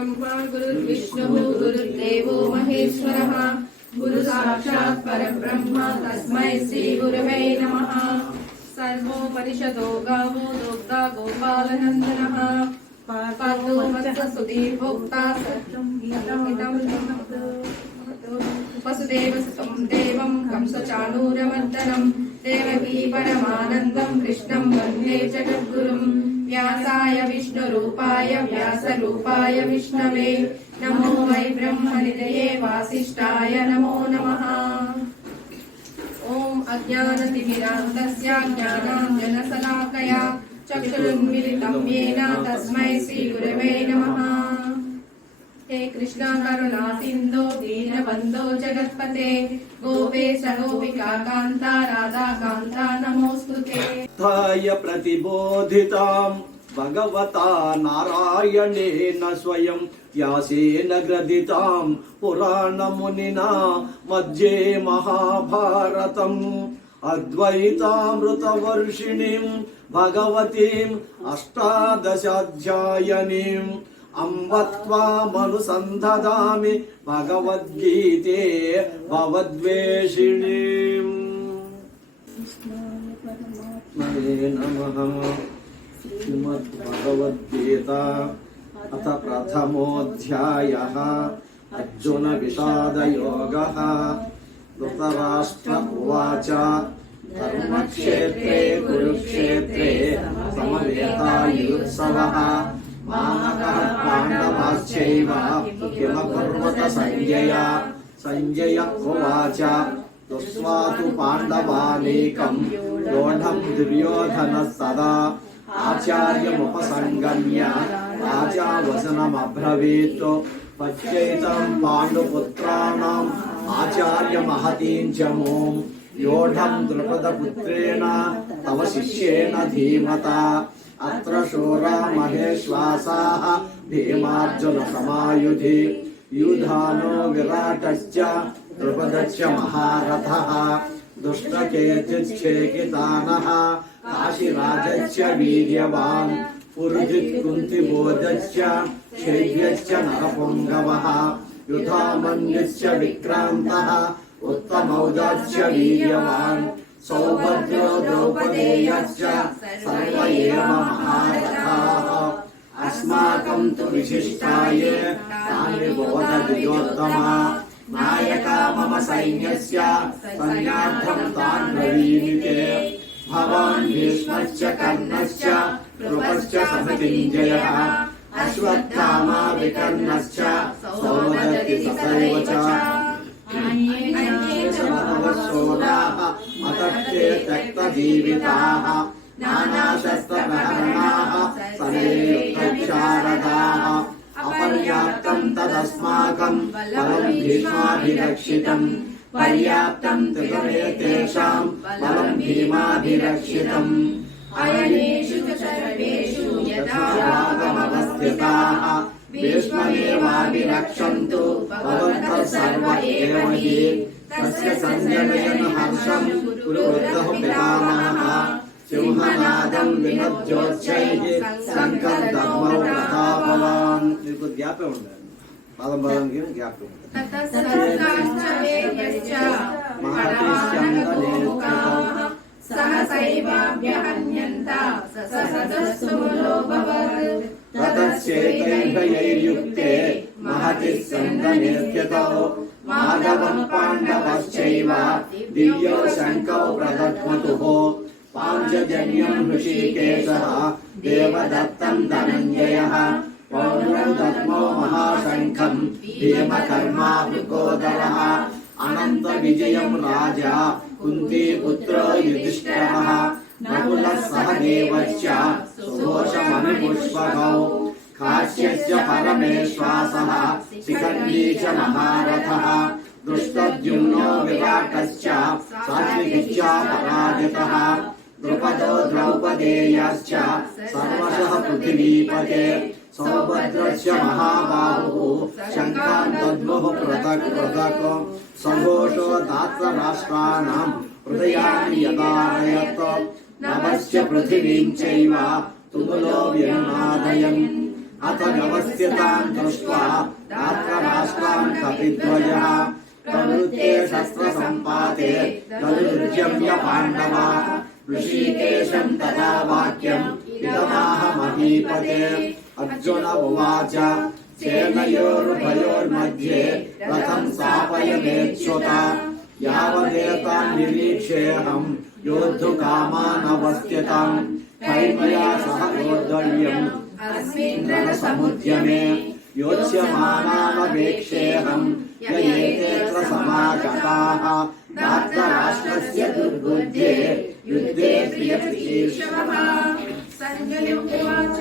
गुरुर्ब्रह्मा गुरुर्विष्णुः गुरुर्देवो महेश्वरः गुरु साक्षात् परब्रह्म तस्मै श्री गुरवे नमः। सर्वोपनिषदो गावो दोग्धा गोपालनन्दनः पार्थो वत्स सुधीर्भोक्ता वसुदेवसुतं देवं कंसचाणूरमर्दनं देवकी परमानन्दं कृष्णं वन्दे जगद्गुरुं। व्यासाय विष्णुरूपाय व्यासरूपाय विष्णवे नमो वै ब्रह्मनिधये वासिष्ठाय नमो नमः। ॐ अज्ञानतिमिरान्धस्य ज्ञानाञ्जनशलाकया चक्षुरुन्मीलितं येन तस्मै श्रीगुरवे नमः। हे कृष्ण करुणा सिन्धो दीनबन्धो जगत्पते गोपेश गोपिका कान्ता राधा कान्ता नमोऽस्तुते। ताय प्रतिबोधितां भगवता नारायणेन स्वयं व्यासेन ग्रथितां पुराणमुनिना मध्ये महाभारतम् अद्वैतामृतवर्षिणीं भगवतीम् अष्टादशाध्यायिनीम् अम्ब त्वामनुसन्धदामि भगवद्गीते भवद्वेषिणीम्। नमः। श्रीमद्भगवद्गीता अथ प्रथमोऽध्यायः अर्जुन विषादयोगः। धृतराष्ट्र उवाच धर्मक्षेत्रे कुरुक्षेत्रे समवेतायुत्सवः मामकः पाण्डवाश्चैव किमकुर्वत सञ्जय। सञ्जय उवाच दृष्ट्वा तु पाण्डवानीकं योढं दुर्योधनः सदा आचार्यमुपसङ्गम्य राजा वचनमब्रवीत् पश्यैतं पाण्डुपुत्राणाम् आचार्यमहतीं च मूं योढं द्रुपदपुत्रेण तव शिष्येण धीमता। अत्र शूरा महेश्वासाः भीमार्जुनसमायुधि युधानो विराटश्च द्रुपदश्च महारथः दुष्टकेतुश्चेकितानः काशीराजश्च वीर्यवान् पुरुजित् कुन्तिबोधश्च शैव्यश्च नरपुङ्गवः युधामन्युश्च विक्रान्तः उत्तमौजाश्च वीर्यवान् सौभद्रो द्रौपदेयश्च सर्व एव महारथाः। अस्माकं तु विशिष्टाये तानि बोधद्योत्तमा नायका मम सैन्यस्य सैन्यार्थं तान् ब्रवीमिते। भवान् भीष्मश्च कर्णश्च कृपश्च समितिञ्जयः अश्वत्थामा विकर्णश्च सौमदत्ति तथैव च मतस्ते त्यक्तजीविताः नानाशस्त्रप्रहरणाः समेयुक्तचारदाः अपर्याप्तं तदस्माकं बलं भीष्माभिरक्षितं पर्याप्तं त्रिगणे तेषां बलं भीमाभिरक्षितम्। अयनेषु च सर्वेषु यथा रागमवस्थिताः भीष्ममेवाभिरक्षन्तु भवन्तः सर्व एव हि। तस्य सञ्जनयन् हर्षं कुरुवृद्धः पितामहः सिंहनादं विनोद्योच्चैः शङ्करदद्मौ प्रतापवान्। మీకు గ్యాపే ఉండాలి పదం పదానికి గ్యాప్ सहसैवाभ्यहन्यन्त ससदस्तुमुलो भवत् ततश्चेतैर्युक्ते महति सन्दनेत्यतो माधवं पाण्डवश्चैव दिव्यो शङ्कौ प्रदध्मतुः पाञ्चजन्यं ऋषिकेशः देवदत्तं धनञ्जयः पौर्णं दद्मो महाशङ्खं भीमकर्मा वृकोदरः अनन्तविजयं राजा कुन्तीपुत्रो युधिष्ठिरः नकुलः सहदेवश्च सुघोषमणिपुष्पकौ काश्यश्च परमेश्वासः शिखण्डी च महारथः दृष्टद्युम्नो विराटश्च सात्विकिश्च पराजितः द्रुपदो द्रौपदेयश्च सर्वशः पृथिवीपते सौभद्रश्च महाबाहुः शङ्कान् दद्मुः पृथक् पृथक् सघोषो धार्तराष्ट्राणां हृदयानि यदारयत् नभश्च पृथिवीं चैव तुमुलो व्यनुनादयन् अथ व्यवस्थितान् दृष्ट्वा धार्तराष्ट्रान् कपिध्वजः प्रवृत्ते शस्त्रसम्पाते तदुर्जम्य पाण्डवाः ऋषिकेशं तथा वाक्यम् इदमाह महीपते। अर्जुन उवाच सेनयोरुभयोर्मध्ये रथं स्थापयमेच्युत यावदेतान् निरीक्षेऽहं योद्धुकामानवस्थिताम् कैर्मया सह योद्धव्यम् अस्मिन् रणसमुद्यमे योत्स्यमानानवेक्षेऽहं य एतेऽत्र समागताः धार्तराष्ट्रस्य दुर्बुद्धे युद्धे प्रियचिकीर्षवः। सञ्जय उवाच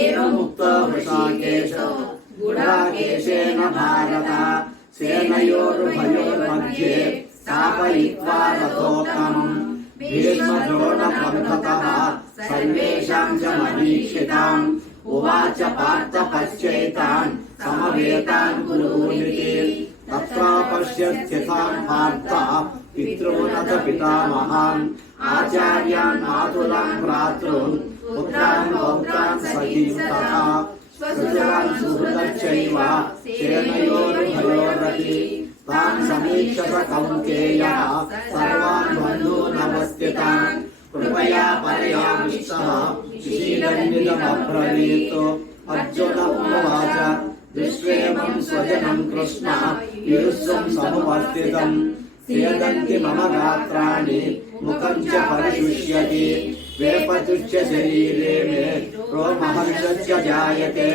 एवमुक्तो वृषाकेशो गुडाकेशेन भारत सेनयोरुभयोर्मध्ये स्थापयित्वा रथोत्तमम् भीष्मद्रोणप्रमुखतः सर्वेषां च महीक्षिताम् उवाच पार्थ पश्यैतान् समवेतान् कुरूनिति तत्र पश्यस्थितान् पार्थ पितॄन् च पितामहान् आचार्यान् मातुलान् भ्रातॄन् पुत्रान् पौत्रान् सखीन् तथा स्वसुरान् सुहृदश्चैव सेनयोरुभयोरपि तान् समीक्षत कौन्तेयः सर्वान् बन्धून् अवस्थितान् कृपया परयाविष्टः शीलन्निदमब्रवीत्। अर्जुन उवाच दृष्ट्वेमं स्वजनं कृष्ण विरुष्यं समुपस्थितम् स्येदन्ति मम गात्राणि मुखं च परिशुष्यति वेपतुश्च शरीरे मे रोमहर्षश्च जायते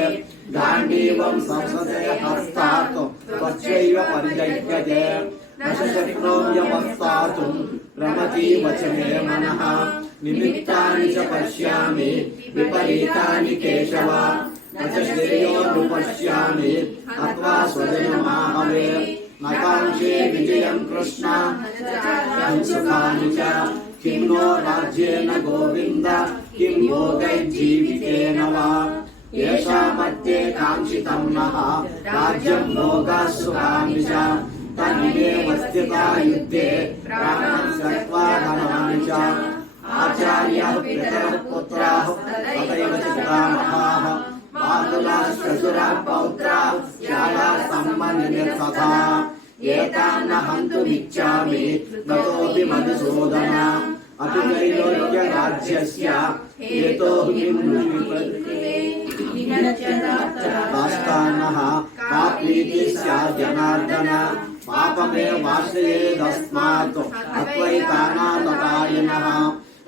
गाण्डीवं संसदे हस्तात् त्वच्चैव परिजह्यते न शक्नोम्यवस्थातुं रमतीव च मे मनः निमित्तानि च पश्यामि विपरीतानि केशव न च श्रेयोनुपश्यामि अथवा स्वजनमाहवे न काङ्क्षे विजयं कृष्ण सुखानि च किं नो राज्येन गोविन्द किं भोगैर्जीवितेन वा येषामर्थे काङ्क्षितं नः राज्यं भोगाः सुखानि च तन्निमेव स्थिता युद्धे प्राणान् त्यक्त्वा धनानि च आचार्याः पितरः पुत्राः तथैव च पितामहाः मातुलाः श्वशुराः पौत्राः शालाः सम्बन्धिनः तथा एतान् न हन्तुमिच्छामि ततोऽपि मधुसूदन अपि त्रैलोक्यराज्यस्य हेतोः किं राष्ट्रान्नः का प्रीतिः स्यात् जनार्दन पापमेवाश्रयेदस्मात् अद्वैतानाततायिनः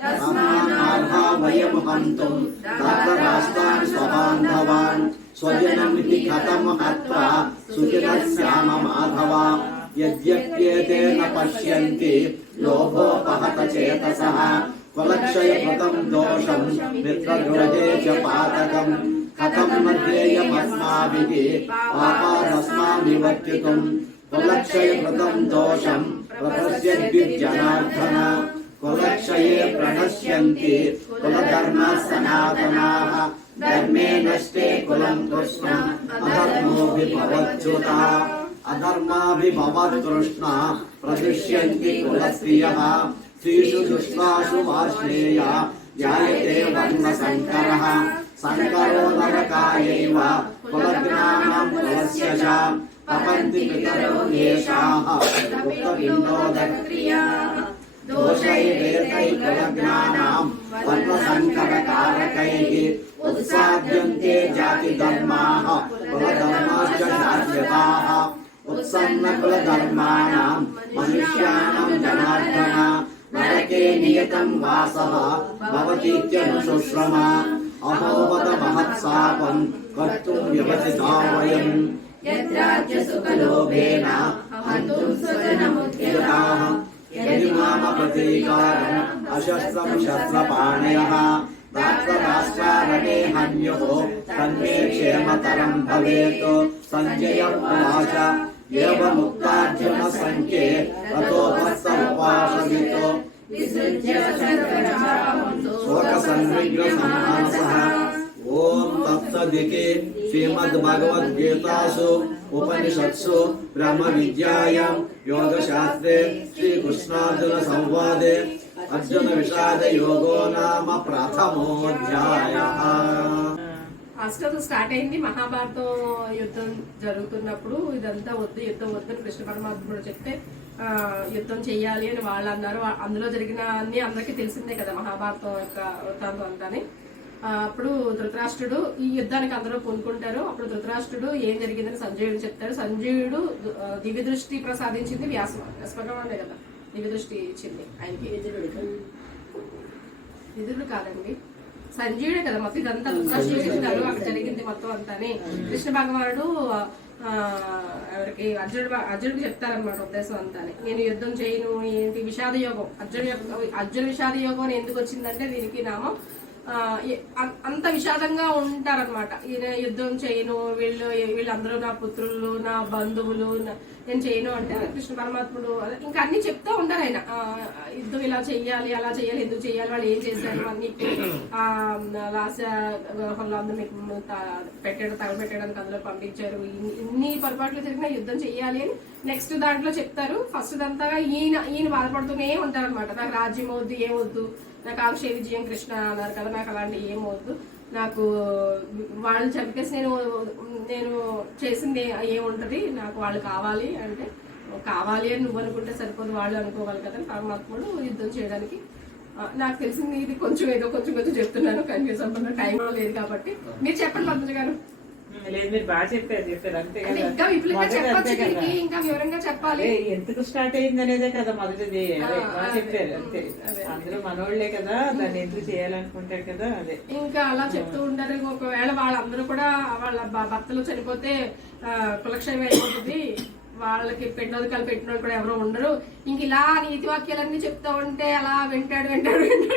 तस्मान्नार्हा वयं हन्तुं धार्तराष्ट्रान् स्वबान्धवान् स्वजनम् हि कथं हत्वा सुखिनः स्याम माधव यद्यप्येते न पश्यन्ति लोभोपहत चेतसः कुलक्षयकृतं दोषं मित्रद्रोहे च पातकम् कथं न ध्येयमस्माभिः पापादस्मान् निवर्तितुम् कुलक्षयकृतं दोषं प्रपश्यद्भिर्जनार्दन कुलक्षये प्रणश्यन्ति कुलधर्माः सनातनाः धर्मे नष्टे कुलं कृष्णम् अधर्मोऽभिभवच्युत अधर्माभिभवत् कृष्ण प्रदुष्यन्ति कुलस्त्रियः स्त्रीषु दुष्टासु वार्ष्णेय जायते वर्णसङ्करः सङ्करो नरकायैव कुलज्ञानां कुलस्य च पतन्ति पितरो येषाः उक्तपिण्डोदक्रियाः दोषैरेतैः कुलज्ञानां वर्णसङ्करकारकैः उत्साद्यन्ते जातिधर्माः कुलधर्माश्च शाश्वताः उत्सन्नकुलधर्माणां मनुष्याणां जनार्दन नरके नियतं वासः भवतीत्यनुशुश्रम अहोवत महत्सापं कर्तुं व्यवसिता वयम् यद्राज्यसुखलोभेन हन्तुं स्वजनमुद्यताः यदि माम प्रतीकारम् अशस्त्रं शस्त्रपाणयः धार्तराष्ट्रारणे हन्युः तन्मे क्षेमतरं भवेत्। सञ्जय उवाच एवमुक्तार्जुन सङ्ख्ये रथोपस्थमुपाश्रमितो शोकसन्निग्रहमानसः। ॐ तत्सदिति श्रीमद्भगवद्गीतासु उपनिषत्सु ब्रह्मविद्यायां योगशास्त्रे श्रीकृष्णार्जुन संवादे अर्जुन विषाद योगो नाम प्रथमोऽध्यायः। ఫస్ట్ అది స్టార్ట్ అయింది మహాభారతం యుద్ధం జరుగుతున్నప్పుడు ఇదంతా వద్దు యుద్ధం వద్దు కృష్ణ పరమాత్ముడు చెప్తే యుద్ధం చెయ్యాలి అని వాళ్ళు అన్నారు. అందులో జరిగిన అన్ని అందరికీ తెలిసిందే కదా మహాభారతం యొక్క వృత్తాంతం అంతాని. అప్పుడు ధృతరాష్ట్రుడు ఈ యుద్ధానికి అందరూ పూనుకుంటారు. అప్పుడు ధృతరాష్ట్రుడు ఏం జరిగిందని సంజయుడు చెప్తాడు. సంజయుడు దివ్య దృష్టి ప్రసాదించింది వ్యాసభగవానే కదా దివ్య దృష్టి ఇచ్చింది ఆయనకి. విదురుడు కాదండి, సంజయుడే కదా మొత్తం ఇదంతా ధృతరాష్ట్రుడు చెప్తారు అక్కడ జరిగింది మొత్తం అంతాని. కృష్ణ భగవానుడు ఎవరికి అర్జునుడికి చెప్తారనమాట ఉద్దేశం అంతాని. నేను యుద్ధం చేయను ఏంటి విషాద యోగం అర్జున విషాద యోగం అని ఎందుకు వచ్చిందంటే దీనికి నామం అంత విషాదంగా ఉంటారనమాట. ఈయన యుద్ధం చేయను వీళ్ళందరూ నా పుత్రులు నా బంధువులు నేను చేయను అంటే కృష్ణ పరమాత్ముడు ఇంకా అన్ని చెప్తా ఉంటారు ఆయన. యుద్ధం ఇలా చెయ్యాలి అలా చెయ్యాలి ఎందుకు చెయ్యాలి వాళ్ళు ఏం చేశారు అన్ని లాస్య గృహంలో అందరూ మీకు తగలబెట్టడానికి అందులో పంపించారు. ఇన్ని పొరపాట్లు జరిగినా యుద్ధం చెయ్యాలి అని నెక్స్ట్ దాంట్లో చెప్తారు. ఫస్ట్ దంతగా ఈయన బాధపడుతూనే ఉంటారు అనమాట. నాకు రాజ్యం వద్దు ఏమొద్దు, నాకు ఆంక్ష విజయం కృష్ణ అన్నారు కదా, నాకు అలాంటి ఏమవద్దు, నాకు వాళ్ళు చెప్పేసి నేను చేసింది ఏముంటది, నాకు వాళ్ళు కావాలి అంటే కావాలి అని నువ్వు అనుకుంటే సరిపోదు వాళ్ళు అనుకోవాలి కదా. పరమాత్ముడు యుద్ధం చేయడానికి నాకు తెలిసింది ఇది కొంచెం ఏదో కొంచెం చెప్తున్నాను కన్ఫ్యూజ్ అవ్వకుండా టైం లేదు కాబట్టి మీరు చెప్పండి పద్మజ గారు. లేదు మీరు బాగా చెప్పారు అంతే కదా. ఇంకా వివరంగా చెప్పాలి ఎందుకు స్టార్ట్ అయింది అనేదే కదా మొదటిది. బాగా చెప్పారు అంతే. అందరూ మనోళ్లే కదా, దాన్ని ఎందుకు చేయాలనుకుంటారు కదా అదే. ఇంకా అలా చెప్తూ ఉంటారు. ఒకవేళ వాళ్ళందరూ కూడా వాళ్ళ భర్తలు చనిపోతే కులక్షయం అయిపోతుంది, వాళ్ళకి పెట్టినోదికాలు పెట్టిన కూడా ఎవరో ఉండరు. ఇంక ఇలా నీతి వాక్యాలన్నీ చెప్తా ఉంటే అలా వింటాడు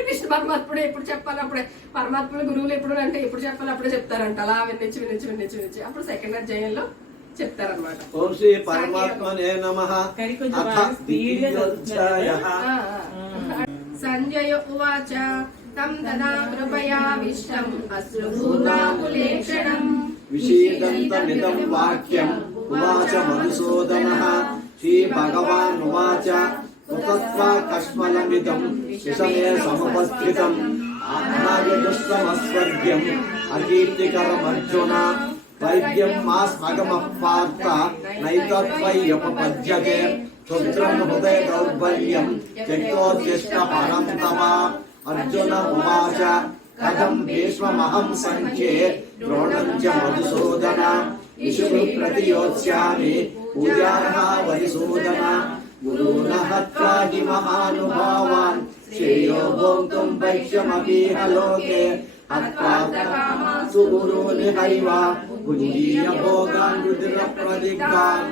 కృష్ణ పరమాత్ముడు ఎప్పుడు చెప్పాలి అప్పుడే. పరమాత్ముడు గురువులు ఎప్పుడు అంటే ఎప్పుడు చెప్పాలి అప్పుడే చెప్తారంట. అలా వినిచి అప్పుడు సెకండ్ అధ్యాయంలో చెప్తారనమాట. ఓం శ్రీ పరమాత్మనే నమః. సంజయ ఉవాచ తం తదా కృపయా విశ్వం అశ్రుభూతాకులేక్షణం విషీదంతమిదం వాక్యం ఉవాచ మధుసూదనః. శ్రీ భగవాన్ ఉవాచ కుతస్త్వా కష్మలమిదం విషమే సముపస్థితం ఆజ్ఞాయదుష్టమస్వర్గ్యం అకీర్తికరమర్జున వైద్యం మాస్మగమః పార్థ నైతత్వయ్యుపపద్యతే క్షుద్రం హృదయ దౌర్బల్యం త్యక్తోత్తిష్ట పరం తవ. అర్జున ఉవాచ కథం భీష్మమహం సంఖ్యే ద్రోణం చ మధుసూదన ఇషుః ప్రతియోత్స్యామి పూజార్హ వరిసూదన. గురూణ హత్వా హి మహానుభావాన్ శ్రేయో భోక్తుం వైశ్యమపీహ లోకే హత్వార్థకామాసు గురూన్ హైవ భుంజీయ భోగాన్ రుధిరప్రదిగ్ధాన్.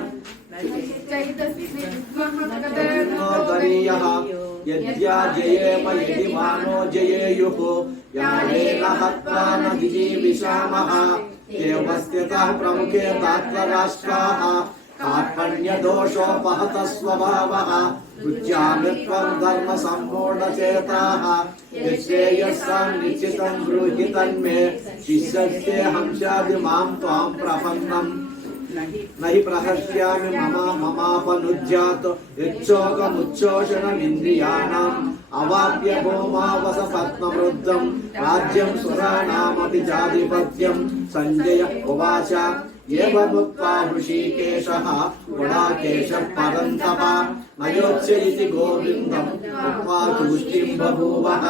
యద్యాజయేమ యది మానో జయేయుః యానేన హత్వా న విజీవిషామః. ఏవస్థితః ప్రముఖే ధార్తరాష్ట్రాః కార్పణ్యదోషోపహత స్వభావః రుచ్యామిత్వం ధర్మ సంపూర్ణచేతాః. యశ్రేయస్సాం నిశ్చితం బ్రూహి తన్మే శిష్యస్యేహం స్యాది మాం త్వాం ప్రపన్నం. నహి ప్రహస్యామి మమాపనుజ్యాత్ యచ్చోకముచ్చోషణమింద్రియాణాం అవాప్య భూమావస పద్మవృద్ధం రాజ్యం సురాణామపి చాధిపత్యం. సంజయ ఉవాచ ఏవముక్త్వా హృషీకేశః గుడాకేశః పరంతప నయోత్స్య ఇతి గోవిందం ఉక్త్వా తూష్ణీం బభూవః.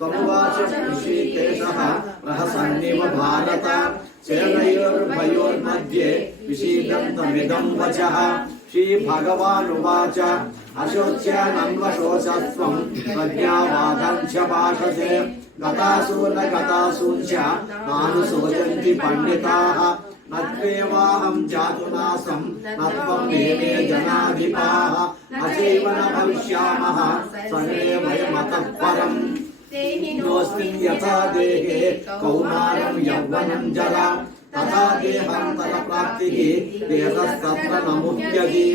తమువాచ హృషీకేశః ప్రహసన్నివ భారత సేనయోర్భయోర్मध्ये విషీదంతమిదం వచః. శ్రీ భగవానువాచ అశోచ్యానన్వశోచస్త్వం ప్రజ్ఞావాదం చ భాషసే గతాసూర్ణగతాసూంచ నానుశోచంతి పండితాః. నత్వేవాహం జాతునాసం నత్వం మేమే జనాధిపాః అచైవ న భవిష్యామః సర్వే వయమతః పరం. నోస్మిన్ యథా దేహే కౌమారం యౌవనం జరా తథా దేహాంతర ప్రాప్తిః దేహస్తత్ర న ముహ్యతి.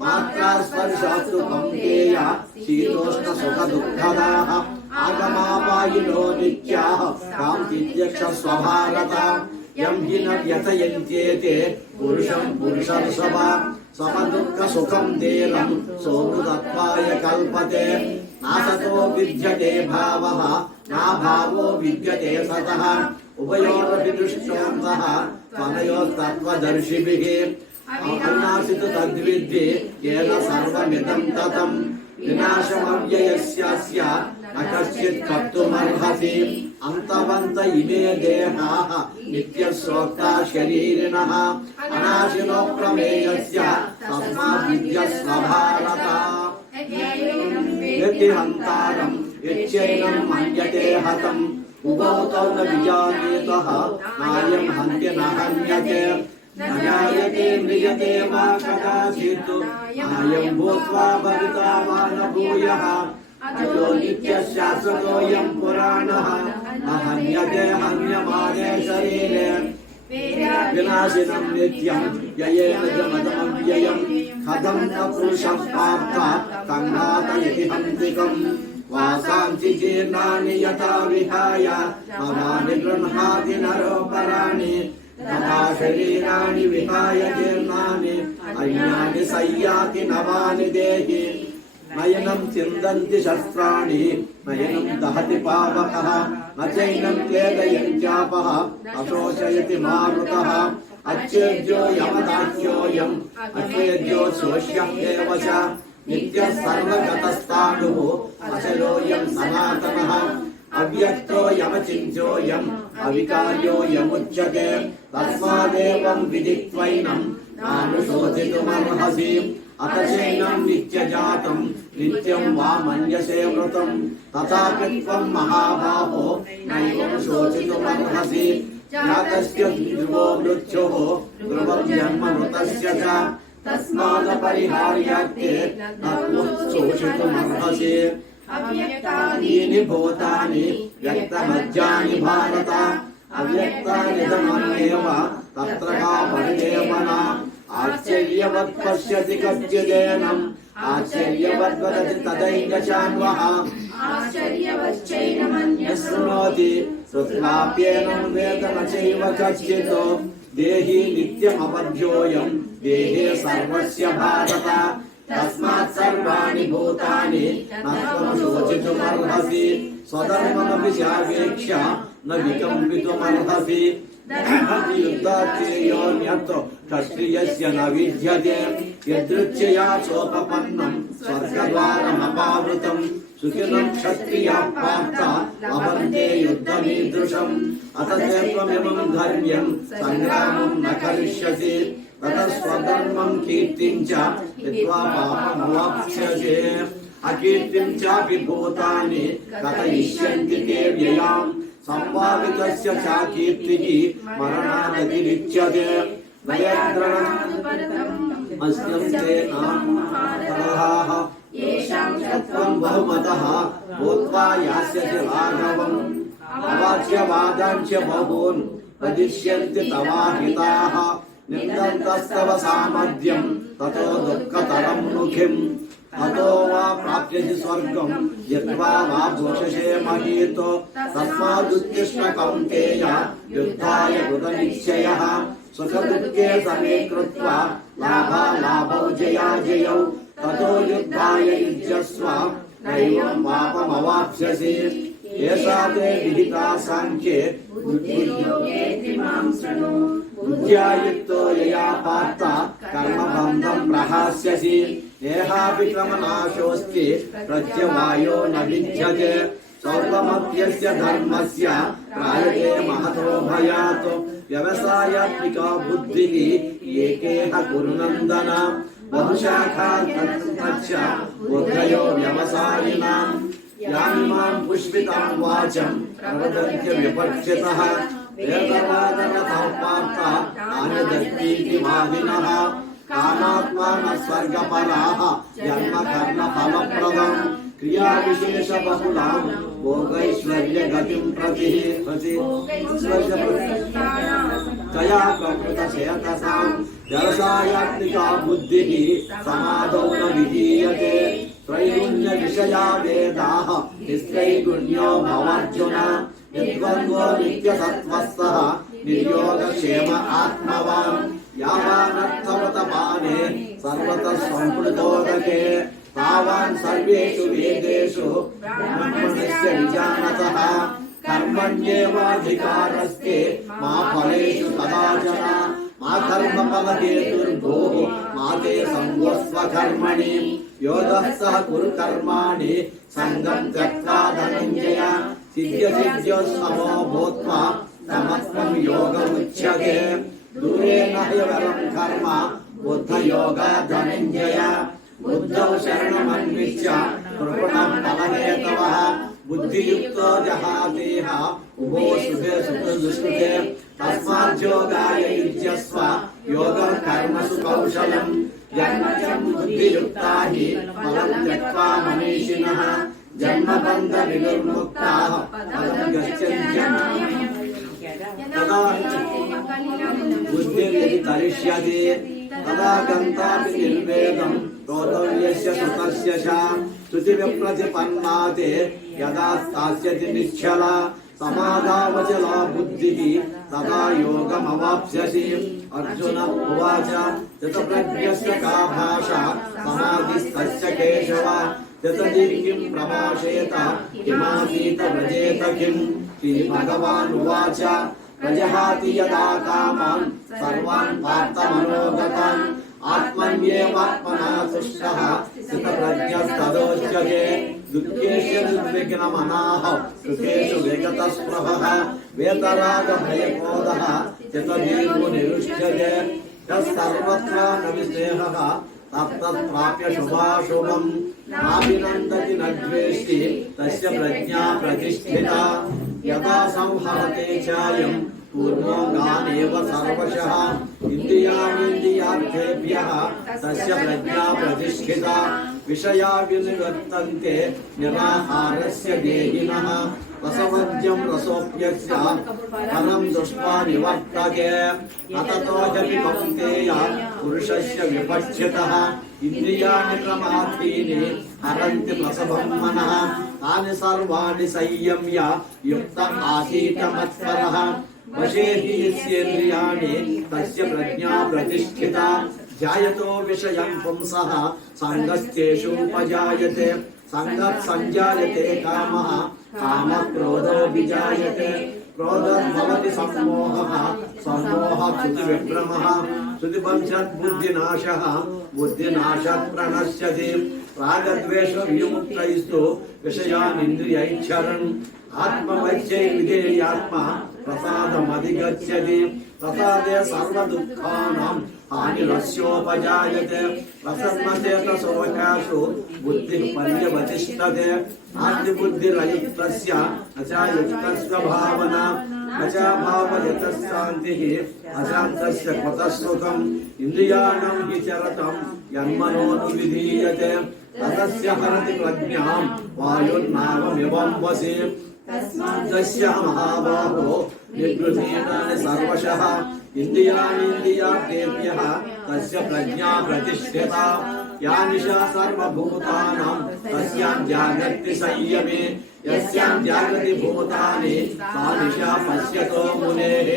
మాత్రా స్పర్శాస్తు కౌంతేయ శీతోష్ణ సుఖ దుఃఖదాః ఆగమాపాయినో నిత్యాః కాంతిత్యక్ష స్వభారత. యం హి న వ్యథయంత్యేతే పురుషం పురుషర్షభ సమదుఃఖ సుఖం దేవం సోమృతత్వాయ కల్పతే. నాసతో విద్యతే భావః నాభావో విద్యతే సతః उभयोरपि दृष्टोऽन्तः त्वनयोस्तत्त्वदर्शिभिः अविनाशितु तद्विद्धि येन सर्वमिदं ततं विनाशमव्ययस्यास्य न कश्चित् कर्तुमर्हति अन्तवन्त इमे देहाः नित्यस्रोक्ता शरीरिणः अनाशिनो प्रमेयस्य तस्मात् विद्यस्व भारत यतिहन्तारं यच्चैनं मन्यते हतम् उभौ तौ न विजानीतः नायं हन्ति न हन्यते न जायते म्रियते वा कदाचित् नायं भूत्वा भविता वा न भूयः अजो नित्यश्शाश्वतोऽयं पुराणः न हन्यते हन्यमाने शरीरे विनाशिनं नित्यं ययेन जमदमव्ययं कथं न पुरुषः पार्थ कङ्गातयति हन्तिकम् वासांसि जीर्णानि यथा विहाय नवानि गृह्णाति नरोपराणि तथा शरीराणि विहाय जीर्णानि अन्यानि संयाति नवानि देहि नयनं चिन्दन्ति शस्त्राणि नयनं दहति पावकः न चैनं क्लेदयन्त्यापः अशोषयति मारुतः अच्छेद्यो यमदाह्योऽयम् अच्वेद्यो शोष्यम् एव च नित्यः सर्वगतस्थाणुः अचलोऽयं सनातनः अव्यक्तो यमचिन्त्योऽयम् अविकार्यो यमुच्यते तस्मादेवं विदित्वैनं नानुशोचितुमर्हसि अत चैनं नित्यजातं नित्यं वा मन्यसे मृतं तथापि त्वं महाबाहो नैवं शोचितुमर्हसि जातस्य ध्रुवो मृत्युः ध्रुवं जन्म मृतस्य च तस्मादपरिहार्यार्थे न शोचितुमर्हसि अव्यक्तानि भूतानि व्यक्तमज्जानि भारत अव्यक्तानि धनमेव तत्र का परिदेवना आश्चर्यवत् पश्यति कच्चिदेनम् आश्चर्यवद्वदति तदैकशान्वः आश्चर्यवच्चैनमन्यः शृणोति श्रुत्वाप्येनं वेद न चैव कच्चित् देहि नित्यमबध्योऽयं देहे सर्वस्य भारत तस्मात् सर्वाणि भूतानि न त्वं शोचितुमर्हसि स्वधर्ममपि चावेक्ष्य न विकम्पितुमर्हसि युद्धाच्चेयोऽन्यत्र क्षत्रियस्य न विद्यते यदृच्छया चोपपन्नं स्वर्गद्वारमपावृतं सुखिनं क्षत्रियाः पार्थ लभन्ते युद्धमीदृशम् अत त्वमिमं धर्म्यं सङ्ग्रामं न करिष्यसि ततः स्वधर्मं कीर्तिं च हित्वा पापमवाप्स्यसे अकीर्तिं चापि भूतानि कथयिष्यन्ति ते व्ययाम् संभावितस्य च कीर्तिः मरणादतिरिच्यते नयद्रणमस्यन्ते नामः येषां सत्त्वं बहुमतः भूत्वा यास्यति राघवम् अवाच्यवादाञ्च बहून् वदिष्यन्ति तवाहिताः निन्दन्तस्तव सामर्थ्यं ततो दुःखतरं मुखिम् अतो वा प्राप्यसि स्वर्गं यद्वा वा घोषसे महीतो तस्मादुत्तिष्ठ कौन्तेय युद्धाय कृतनिश्चयः सुखदुःखे समे कृत्वा लाभालाभौ जयाजयौ ततो युद्धाय युज्यस्व नैवं पापमवाप्स्यसि एषा ते विहिता सांख्ये बुद्धियोगे मां शृणु बुद्ध्या युक्तो यया पार्थ कर्मबन्धं प्रहास्यसि देहाभिक्रमनाशोऽस्ति प्रत्यवायो न विद्यते स्वल्पमप्यस्य धर्मस्य त्रायते महतो भयात् व्यवसायात्मिका बुद्धिः एकेह कुरु नन्दन बहुशाखा तच्च बुद्धयो व्यवसायिनाम् यामिमां पुष्पितां वाचं प्रवदन्त्य विपक्षितः वेदवादरथः पार्थ आनदस्तीति वादिनः कामात्मानः स्वर्गपराः जन्म कर्म फलप्रदम् क्रियाविशेषबहुलां भोगैश्वर्यगतिं प्रति तया प्रकृतचेतसां व्यवसायात्मिका बुद्धिः समाधौ न विधीयते त्रैगुण्यविषया वेदाः निस्त्रैगुण्यो भवार्जुन यद्वन्द्वो नित्यसत्त्वस्थः निर्योगक्षेम आत्मवान् यावानर्थवतपाने सर्वतः सम्पृतोदके तावान् सर्वेषु वेदेषु ब्राह्मणस्य विजानतः कर्मण्येवाधिकारस्ते मा फलेषु कदाचन मा कर्मफलहेतुर्भोः मा ते संगोऽस्व कर्मणि योगः सः कुरु कर्माणि सङ्गं त्यक्त्वा धनञ्जय सिद्ध्यसिद्ध्योस्समो भूत्वा समत्वं योगमुच्यते दूरेण ह्यवरं कर्म बुद्धयोगा धनञ्जय बुद्धौ शरणमन्विष्य कृपणं फलहेतवः बुद्धियुक्तो जहातेह उभो सुखे सुखदुष्कृते तस्माद्योगाय युज्यस्व योगं कर्मसु कौशलम् जन्मजं बुद्धियुक्ता हि फलं त्यक्त्वा मनीषिणः जन्मबन्धविनिर्मुक्ताः पदं गच्छन्त्यन्ति तदा बुद्धिर्यदि तरिष्यति तदा गन्तापि निर्वेदं श्रोतव्यस्य सुतस्य च श्रुतिविप्रतिपन्नाते यदा स्थास्यति निश्चला समाधावचला बुद्धिः तदा योगमवाप्स्यसि अर्जुन उवाच यतप्रज्ञस्य का भाषा समाधिस्तस्य केशव यतदीर्घिं प्रभाषेत किमासीत व्रजेत किम् श्रीभगवान् उवाच प्रजहाति यदा कामान् सर्वान् पार्थमनोगतान् आत्मन्येवात्मना तुष्टः स्थितप्रज्ञस्तदोच्यते दुःखेषु निर्विघ्नमनाः सुखेषु विगतस्पृहः वेतरागभयक्रोधः यतदीर्घनिरुच्यते यस्सर्वत्र न विस्नेहः तत्तत्प्राप्य शुभाशुभम् नाभिनन्दति न द्वेष्टि तस्य प्रज्ञा प्रतिष्ठिता यदा संहरते चायं कूर्मोऽङ्गानेव सर्वशः इन्द्रियाणीन्द्रियार्थेभ्यः तस्य प्रज्ञा प्रतिष्ठिता विषया विनिवर्तन्ते निराहारस्य देहिनः रसवर्ज्यं रसोऽप्यस्य फलं दृष्ट्वा निवर्तते अततो हि कौन्तेय पुरुषस्य विपश्चितः इन्द्रियाणि प्रमाथीनि हरन्ति प्रसभं मनः तानि सर्वाणि संयम्य युक्त आसीत मत्परः वशे हि यस्येन्द्रियाणि तस्य प्रज्ञा प्रतिष्ठिता ध्यायतो विषयं पुंसः सङ्गस्तेषूपजायते सङ्गत् सञ्जायते कामः कामः क्रोधो विजायते क्रोधोद्भवति सम्मोहः सम्मोहः श्रुतिविभ्रमः श्रुतिभंशात् बुद्धिनाशः बुद्धिनाशात् प्रणश्यति रागद्वेषविमुक्तैस्तु विषयानिन्द्रियैश्चरन् आत्मवैच्यै विधेयात्मा प्रसादमधिगच्छति प्रसादे सर्वदुःखानां हानिरस्योपजायते प्रसन्नचेतसोऽवकाशो बुद्धिः पर्यवतिष्ठते नास्ति बुद्धिरयुक्तस्य न च युक्तस्य भावना न च भावयतः शान्तिः अशान्तस्य कुतः सुखम् इन्द्रियाणां हि चरतं यन्मनोनुविधीयते ततस्य हरति प्रज्ञां वायुर्नावमिवं वसि तस्य महाबाहो निगृहीतानि सर्वशः इन्द्रियाणीन्द्रियार्थेभ्यः तस्य प्रज्ञा प्रतिष्ठिता या निशा सर्वभूतानां तस्यां जागर्ति संयमे यस्यां जागृति भूतानि सा निशा पश्यतो मुनेः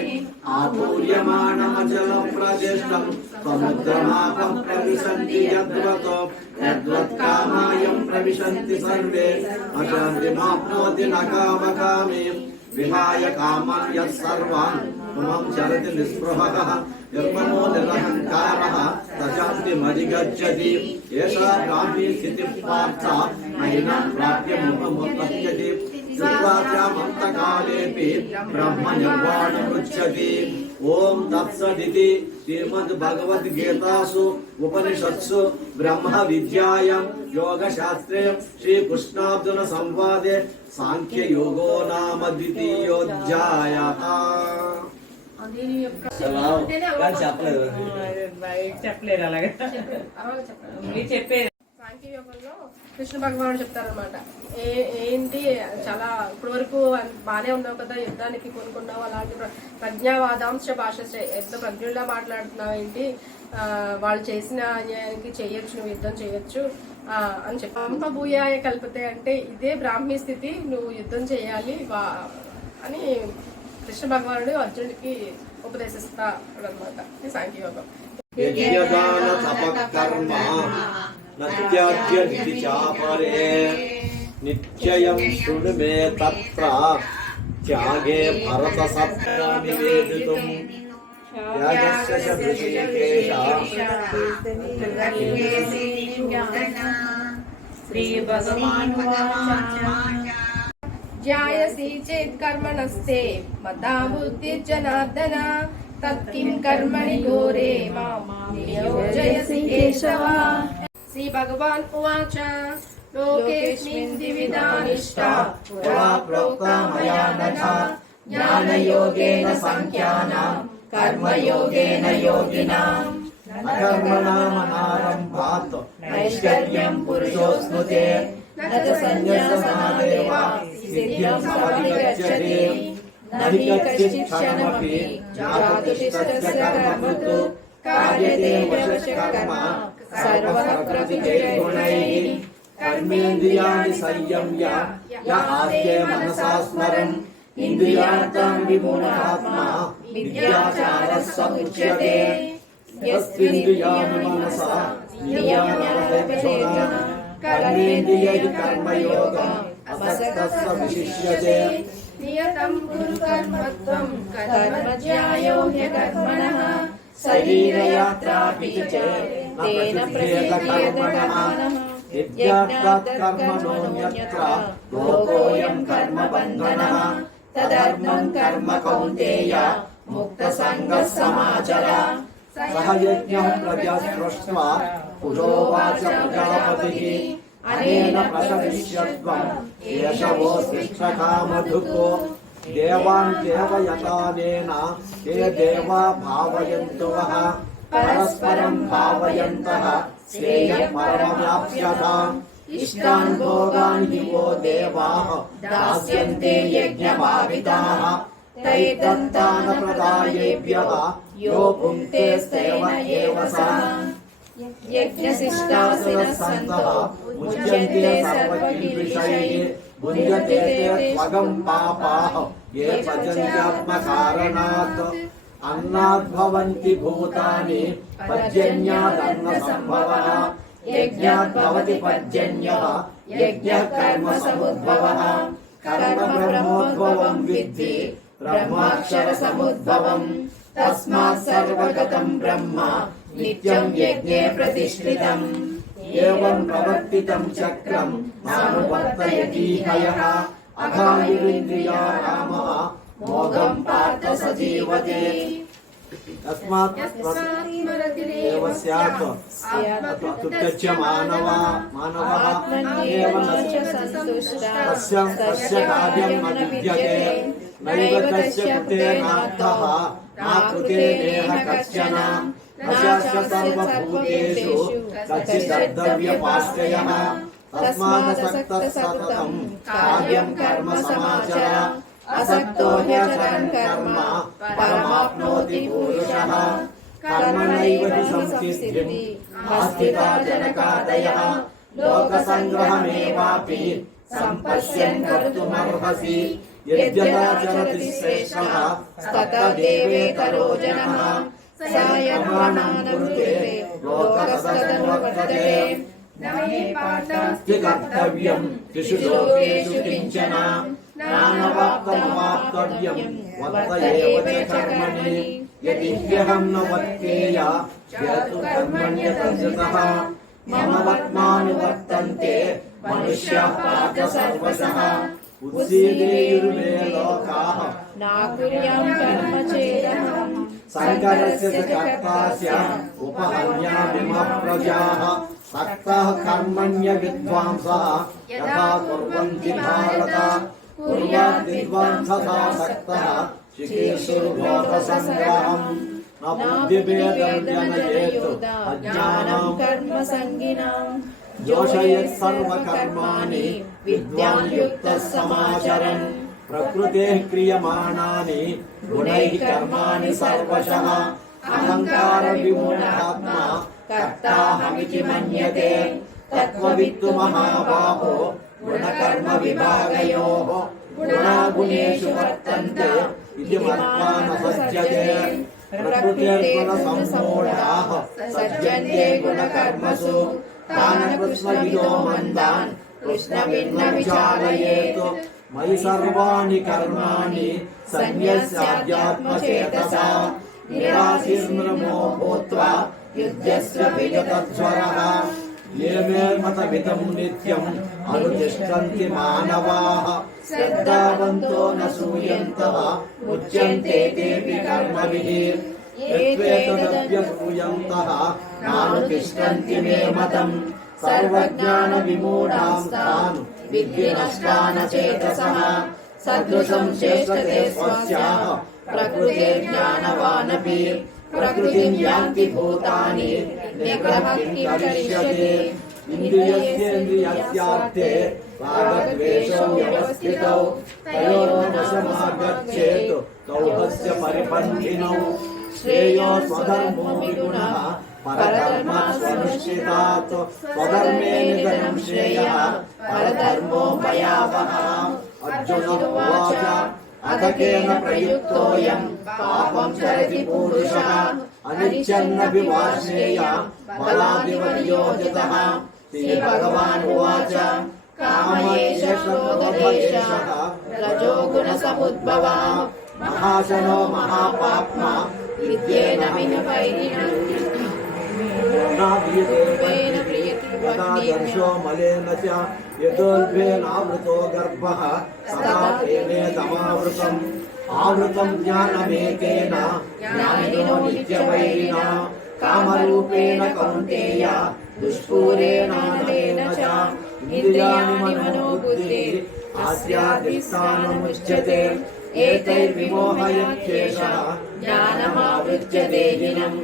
आपूर्यमाणमचलं प्रचेष्टं समुद्रमापं प्रविशन्ति यद्वतो यद्वत्कामायं प्रविशन्ति सर्वे अशान्तिमाप्नोति न कामकामी विहाय कामं यत्सर्वान् त्वं चरति निःस्पृहः निर्ममो निरहङ्कारः तशान्तिमधिगच्छति एषा ब्राह्मी स्थितिः पार्थ नैनं प्राप्य मोहमुत्पद्यते सर्वाभ्यामन्तकालेऽपि ब्रह्मनिर्वाणमुच्यते ॐ तत्सदिति श्रीमद्भगवद्गीतासु उपनिषत्सु ब्रह्मविद्यायां योगशास्त्रे श्रीकृष्णार्जुनसंवादे सांख्ययोगो नाम द्वितीयोऽध्यायः చెప్పలేరు అలాగే మీరు చెప్పేది సాంఖ్యయోగంలో కృష్ణ భగవానుడు చెప్తారనమాట ఏంటి చాలా ఇప్పటి వరకు బానే ఉన్నావు కదా, యుద్ధానికి కొనుక్కున్నావు, అలాంటి ప్రజ్ఞావాదాంశ భాష ఎంత ప్రజ్ఞుల్లా మాట్లాడుతున్నావు ఏంటి, వాళ్ళు చేసిన అన్యాయానికి చేయొచ్చు, నువ్వు యుద్ధం చేయొచ్చు అని చెప్పి పంపభూయాయ కల్పతే అంటే ఇదే బ్రాహ్మీ స్థితి, నువ్వు యుద్ధం చేయాలి అని కృష్ణ భగవానుడు అర్జునుడికి ఉపదేశిస్తాడనమాట. ఈ సాంఖ్యయోగం యజ్ఞదాన తపకర్మ నత్యాజ్యతి చాపరే నిత్యయం శృణు మే తత్ర त्यागे भरत सत्ता निवेदितुम् त्यागस्य च ऋषिकेश श्री भगवानुवाच ध्यायसि चेत् कर्मणस्ते मता बुद्धिर्जनार्दन तत्किं कर्मणि घोरे मां नियोजयसि केशव। श्री भगवान् उवाच लोकेऽस्मिन् द्विविधा निष्ठा पुरा प्रोक्ता मया नघ ज्ञानयोगेन साङ्ख्यानां कर्मयोगेन योगिनाम् अकर्मणामनारम्भात् नैष्कर्म्यं पुरुषोऽश्नुते न च सन्न्यासनादेव सिद्धिं समधिगच्छति न हि कश्चित् क्षणमपि जातुतिष्ठस्य कर्मकृतो कार्यते वशकर्म सर्वः प्रकृतिर्गुणैः कर्मेन्द्रियाणि संयम्य य आस्ते मनसा स्मरन् इन्द्रियार्थं विमूढात्मा मिथ्याचारः स उच्यते। यस्त्विन्द्रियाणि मनसा नियम्य कर्मेन्द्रियैः कर्मयोगम् असक्तः स विशिष्यते। नियतं कुरु कर्म त्वं कर्म ज्यायो ह्यकर्मणः शरीरयात्रापि च तेन प्रसिद्ध्यते कर्मणः विद्यार्थात् कर्मणोऽन्यत्र लोकोऽयं कर्मबन्धनः तदर्थं कर्म कौन्तेय मुक्तसङ्गः समाचर। सह यज्ञः प्रजा स्पृष्ट्वा पुरोवाच प्रजापतिः अनेन प्रशविष्यत्वम् एष वो शिक्षकामधुको देवान् देवयतानेन ते देवा भावयन्तु वः परस्परं भावयन्तः श्रेयः परमवाप्स्यताम्। इष्टान् भोगान् हि वो देवाः दास्यन्ते यज्ञभाविताः तैर्दत्तान् प्रदायेभ्यः यो भुङ्क्ते स्तेन एव सः। यज्ञशिष्टासुरः सन्तः मुच्यन्ते सर्वकिल्बिषैः भुञ्जते ते त्वगं पापाः ये पचन्त्यात्मकारणात् अन्नाद्भवन्ति भूतानि पर्जन्यादन्नसम्भवः यज्ञात् भवति पर्जन्यः यज्ञः कर्मसमुद्भवः कर्म ब्रह्मोद्भवं विद्धि ब्रह्माक्षरसमुद्भवम् तस्मात् सर्वगतं ब्रह्म नित्यं यज्ञे प्रतिष्ठितम्। एवं प्रवर्तितं चक्रं नानुवर्तयति हयः अघायुरिन्द्रियारामः मोघं पार्थ स जीवते। तस्मात् एव स्यात् तुच्छ मानवः एव तस्य कार्यं न विद्यते नैव तस्य कृतेनार्थः नाकृते देह कश्चन न चास्य सर्वभूतेषु कच्चिदर्तव्यपाश्रयः तस्मादसक्तः सततं कार्यं कर्म समाचर। असक्तो ह्यचरन् कर्म परमाप्नोति पुरुषः कर्मणैव हि संसिद्धिम् आस्थिता जनकादयः लोकसङ्ग्रहमेवापि सम्पश्यन् कर्तुमर्हसि यद्यदाचरति श्रेष्ठः ततदेवेतरो जनः स यन्मानं कुरुते लोकस्तदनुवर्तते। न हि पार्थास्ति कर्तव्यं त्रिषु लोकेषु किञ्चन नानवाप्तमवाप्तव्यं वर्त एव च कर्मणि यदि ह्यहं न वर्तेय यतु कर्मण्यतः मम वर्त्मानुवर्तन्ते मनुष्याः पार्थ सर्वशः उद्सीदेयुर्मे लोकाः नाकुर्यां कर्म चेदहम् संकरस्य च कर्तास्य उपहन्यामिमः प्रजाः सक्तः कर्मण्य विद्वांसः यथा कुर्वन्ति भारत कुर्याद् विद्वांसः सक्तः चिकीर्षुर्भोगसङ्ग्रहम् न बुद्धिभेदं जनयेत् अज्ञानं कर्मसङ्गिनाम् जोषयेत् सर्वकर्माणि विद्वान् युक्तः समाचरन् प्रकृतेः क्रियमाणानि गुणैः कर्माणि सर्वशः अहङ्कार विमूढात्मा कर्ताहमिति मन्यते तत्त्ववित्तु महाबाहो गुणकर्म विभागयोः गुणागुणेषु वर्तन्ते इति मत्वा न सज्जते प्रकृतिर्गुणसम्मूढाः सज्जन्ते गुणकर्मसु तान् कृष्णविदो मन्दान् कृष्णभिन्न विचालयेत् మయి సర్వాణి కర్మాణి సన్యస్యాధ్యాత్మచేతసా నిరాశీర్మో భూత్వా యుద్ధస్య విగతజ్వరః ఏ మే మతమిదం నిత్యం అనుతిష్టంతి మానవాః శ్రద్ధావంతో న శూయంతః ముచ్యంతే తేపి కర్మభిః యత్వేతదభ్యసూయంతః నానుతిష్టంతి మే మతం సర్వజ్ఞాన విమూఢాంస్తాన్ విద్ధి నష్టాన చేతసః సదృశం చేష్టతే స్వస్యాః ప్రకృతిర్జ్ఞానవానపి ప్రకృతిం యాంతి భూతాని నిగ్రహః కిం కరిష్యతే ఇంద్రియస్యేంద్రియస్యార్థే రాగద్వేషౌ వ్యవస్థితౌ తయోర్వశమాగచ్చేత్ కౌహస్య పరిపంథినౌ శ్రేయో స్వధర్మో విగుణః పరధర్మాత్ స్వనుష్ఠితాత్ స్వధర్మే నిధనం శ్రేయః పరధర్మో భయావహః అర్జున ఉవాచ అథ కేన ప్రయుక్తోయం పాపం చరతి పూరుషః అనిచ్ఛన్నపి వార్ష్ణేయ బలాదివ నియోజితః శ్రీభగవాన్ ఉవాచ కామయేష క్రోధయేషః రజోగుణ సముద్భవః మహాశనో మహాపాప్మా విద్యేన వినవైరిణః దర్శో మలేన చ యతోల్భేనావృతో గర్భః సదా ప్రేమేతమావృతం ఆవృతం జ్ఞానమేకేన జ్ఞానినో నిత్యవైరిణా కామరూపేణ కౌంతేయ దుష్పూరేణానలేన చ ఇంద్రియాణి మనోబుద్ధిః ఆస్యాదిస్థానముచ్యతే ఏతైర్విమోహయత్యేషః జ్ఞానమావృత్య దేహినం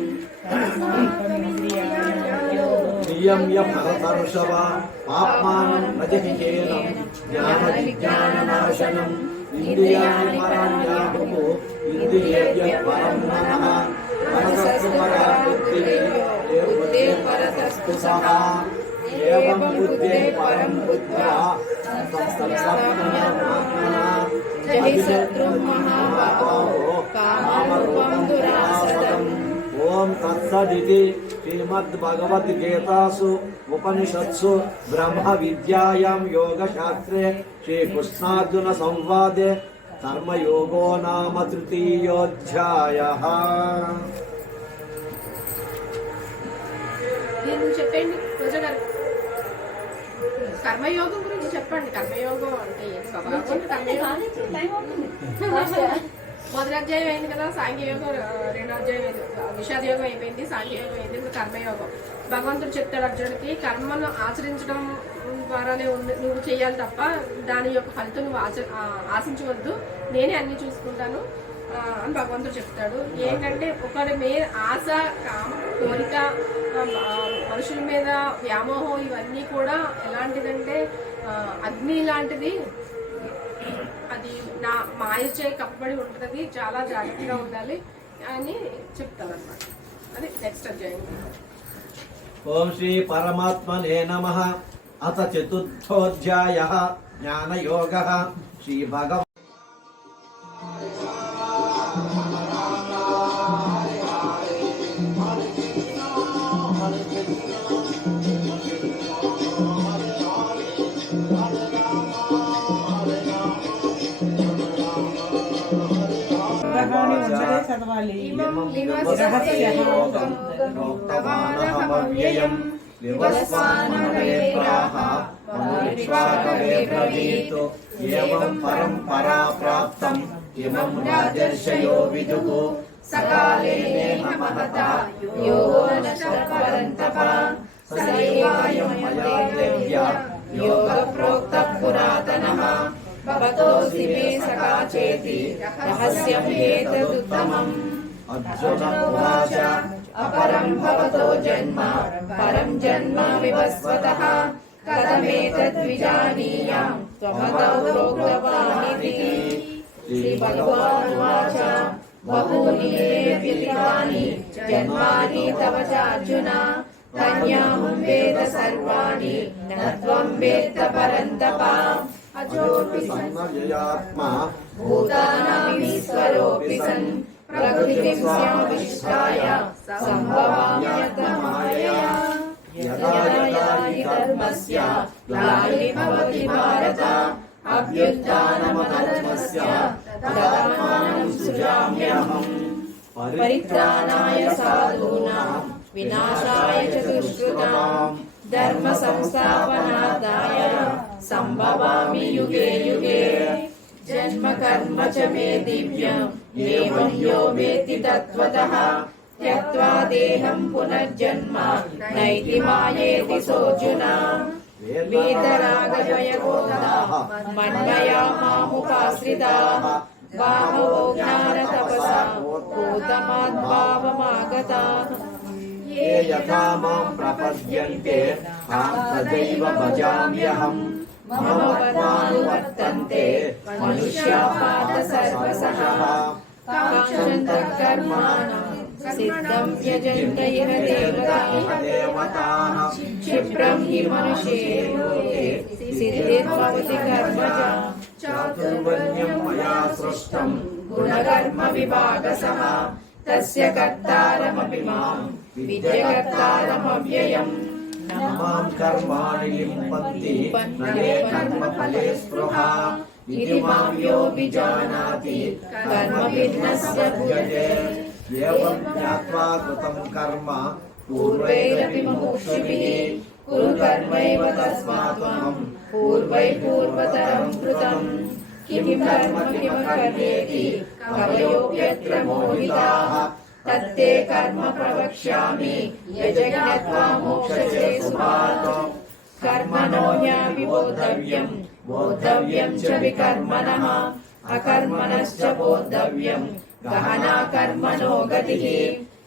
నియమ్య భరతర్షభ పాప్మానం రజహికేనం జ్ఞానవిజ్ఞాననాశనం ఇంద్రియాణి పరాణ్యాహుః ఇంద్రియేభ్య పరం మనః మనసస్తు పరా బుద్ధిః పరతస్తు సః ఏవం బుద్ధిః పరం బుద్ధ్వా జహి శత్రుం మహాబాహో కామరూపం దురాసదం. ఓం తత్సదితి శ్రీమద్భగవద్గీతాసు ఉపనిషత్సు బ్రహ్మ విద్యాయాం యోగశాస్త్రే శ్రీకృష్ణార్జున సంవాదే కర్మయోగో నామ తృతీయోధ్యాయః. చెప్పండి రోజా గారు, కర్మయోగం గురించి చెప్పండి. కర్మయోగం అంటే మొదటి అధ్యాయం అయింది కదా, సాంఖ్యయోగం రెండో అధ్యాయం అయింది, విషాద యోగం అయిపోయింది, సాంఖ్యయోగం అయింది, ఇప్పుడు కర్మయోగం. భగవంతుడు చెప్తాడు అర్జునుడికి, కర్మను ఆచరించడం ద్వారానే ఉంది, నువ్వు చేయాలి తప్ప దాని యొక్క ఫలితం నువ్వు ఆశించవద్దు, నేనే అన్ని చూసుకుంటాను అని భగవంతుడు చెప్తాడు. ఏంటంటే ఒకరి మీద ఆశ, కోరిక, మనుషుల మీద వ్యామోహం ఇవన్నీ కూడా ఎలాంటిదంటే అగ్ని లాంటిది, అది నా మాయచే కప్పబడి ఉంటుంది, చాలా జాగ్రత్తగా ఉండాలి అని చెప్తాను అన్నమాట. అది నెక్స్ట్ అధ్యాయం. ఓం శ్రీ పరమాత్మనే నమః. అథ చతుర్థోధ్యాయః జ్ఞానయోగః. శ్రీ భగవ చదవాలి. రహస్యమవ్యయం వివస్వాన్మనేత్రాః మనురిక్ష్వాకవే బ్రవీతు ఏవం పరంపరా ప్రాప్తం ఇమం రాజర్షయో విదుః సకాలే నేహ మహతా యో నష్టపరంతప సైవాయం మయా దేవ్య యోగ ప్రోక్త పురాతనః భవతోసి మే సఖా చేతి రహస్యం ఏతదుత్తమం. అర్జున ఉవాచ అపరం భవతో జన్మ పరం జన్మ వివస్వతః కథమేతద్విజానీయాం త్వమతౌ ప్రోక్తవానితి. శ్రీ భగవానువాచ బహూని వ్యతితాని జన్మాని తవ చార్జున తన్యాహం వేద సర్వాణి న త్వం వేత్త పరంతప. అజోపి సన్మయయాత్మా భూతానామీశ్వరోపి సన్ ప్రకృతిం స్యావిష్టాయ సంభవామ్యతమాయయా. యదా యదా హి ధర్మస్య గ్లానిర్భవతి భారత अभ्युत्थानमधर्मस्य तदात्मानं सृजाम्यहम् परित्राणाय साधूनां विनाशाय च दुष्कृतां धर्म संस्थापनार्थाय संभवामि युगे युगे जन्म कर्म च मे दिव्यम् एवं यो वेत्ति तत्त्वतः त्यक्त्वा देहं पुनर्जन्म नैति मायेति सोऽर्जुन वीतरागभयक्रोधाः मन्मया मामुपाश्रिताः बाहवो ज्ञानतपसा भूतमाद्भावमागताः ये यथा मां प्रपद्यन्ते तां तथैव भजाम्यहम् मम वर्त्मानुवर्तन्ते मनुष्याः पार्थ सर्वशः काङ्क्षन्तः कर्माणं सिद्धं यजन्त इह देवताः क्षिप्रं हि मनुष्ये लोके सिद्धिर्भवति कर्मजा चातुर्वर्ण्यं मया सृष्टं गुणकर्म विभागसः तस्य कर्तारमपि मां विद्यकर्तारमव्ययम् मां कर्माणि लिम्पन्ति न मे कर्मफले स्पृहा इति मां यो विजानाति कर्मभिन्नस्य भुजते एवं ज्ञात्वा कृतं कर्म पूर्वैरपि मुमुक्षुभिः कुरु कर्मैव तस्मात् त्वं पूर्वैः पूर्वतरं कृतं किं कर्म किमकर्मेति कवयोऽप्यत्र मोहिताः तत्ते कर्म प्रवक्ष्यामि यज्ञत्वा मोक्षसे सुभात् कर्मणो ह्यभिबोधव्यम् बोद्धव्यं च विकर्मणः अकर्मणश्च बोद्धव्यम् गहना कर्मणो गतिः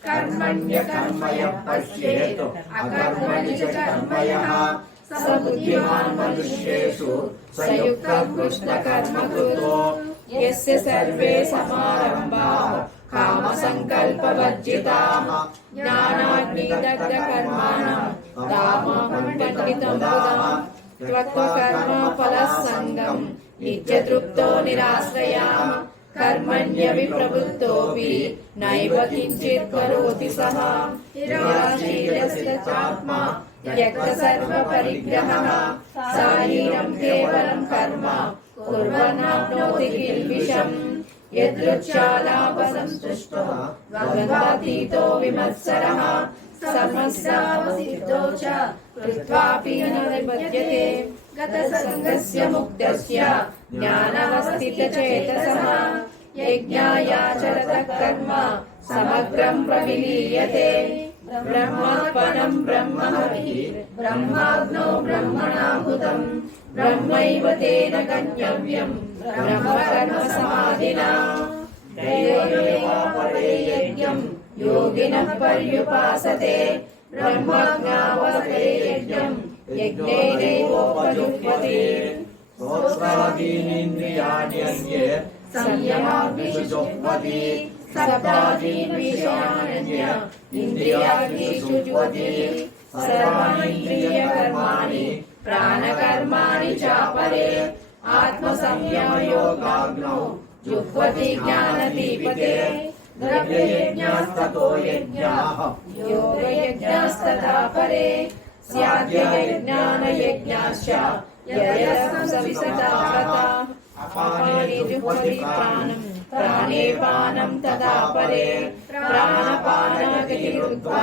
कर्मण्यकर्म यः पश्येत् अकर्मणि च कर्म यः स बुद्धिमान् मनुष्येषु स युक्तः कृष्णकर्मकृतो यस्य सर्वे समारम्भाः कामसङ्कल्पवर्जिताः ज्ञानाग्निदग्धकर्माणं तामहं पण्डितं बुधाः त्वत्कर्मफलसङ्गम् नित्यतृप्तो निराश्रयाः कर्मण्यभिप्रवृत्तोऽपि नैव किञ्चित् करोति सः निराशीलश्चात्मा त्यक्तसर्वपरिग्रहः शारीरं केवलं कर्म कुर्वन्नाप्नोति किल्बिषम् यदृच्छालाभसन्तुष्टो द्वन्द्वातीतो विमत्सरः समस्यावसिद्धो च कृत्वापि न निबध्यते गतसङ्गस्य मुक्तस्य ज्ञानवस्थितचेतसः यज्ञायाचरतः कर्म समग्रं प्रविलीयते ब्रह्मार्पणं ब्रह्महविः ब्रह्माग्नौ ब्रह्मणाहुतं ब्रह्मैव तेन गन्तव्यम् ब्रह्मकर्मसमाधिना दैवमेवापरे यज्ञम् योगिनः पर्युपासते ब्रह्मज्ञावपरे यज्ञम् यज्ञेनैवोपजुह्वति स्तोत्रादीनीन्द्रियाणि अन्ये संयमाग्निषु जुह्वति शब्दादीन् विषयान्य इन्द्रियाग्निषु जुह्वति सर्वाणीन्द्रियकर्माणि प्राणकर्माणि चापरे आत्मसंयमयोगाग्नौ जुह्वति ज्ञानदीपिते द्रव्ययज्ञास्ततो यज्ञाः योगयज्ञास्तथा परे स्याद्यज्ञानयज्ञाश्च यदयसंसविसतावता अपाने जुह्वति प्राणं प्राणे पानं तदा परे प्राणपानगतिरुद्ध्वा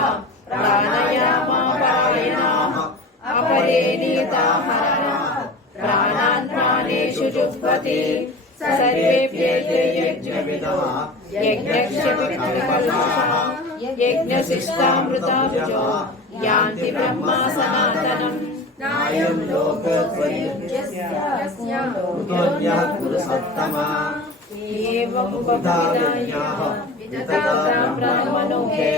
प्राणायामपरायणाः अपरे नियताहाराः प्राणान् प्राणेषु जुह्वति सर्वेभ्यः यज्ञविदः यज्ञक्षपितृकल्पाः यज्ञशिष्टामृताब्जो यान्ति ब्रह्मा सनातनम् नायं लोकत्रयस्य पुरुषोत्तमा एवमुपविदायाः विदधाता ब्राह्मणोऽपि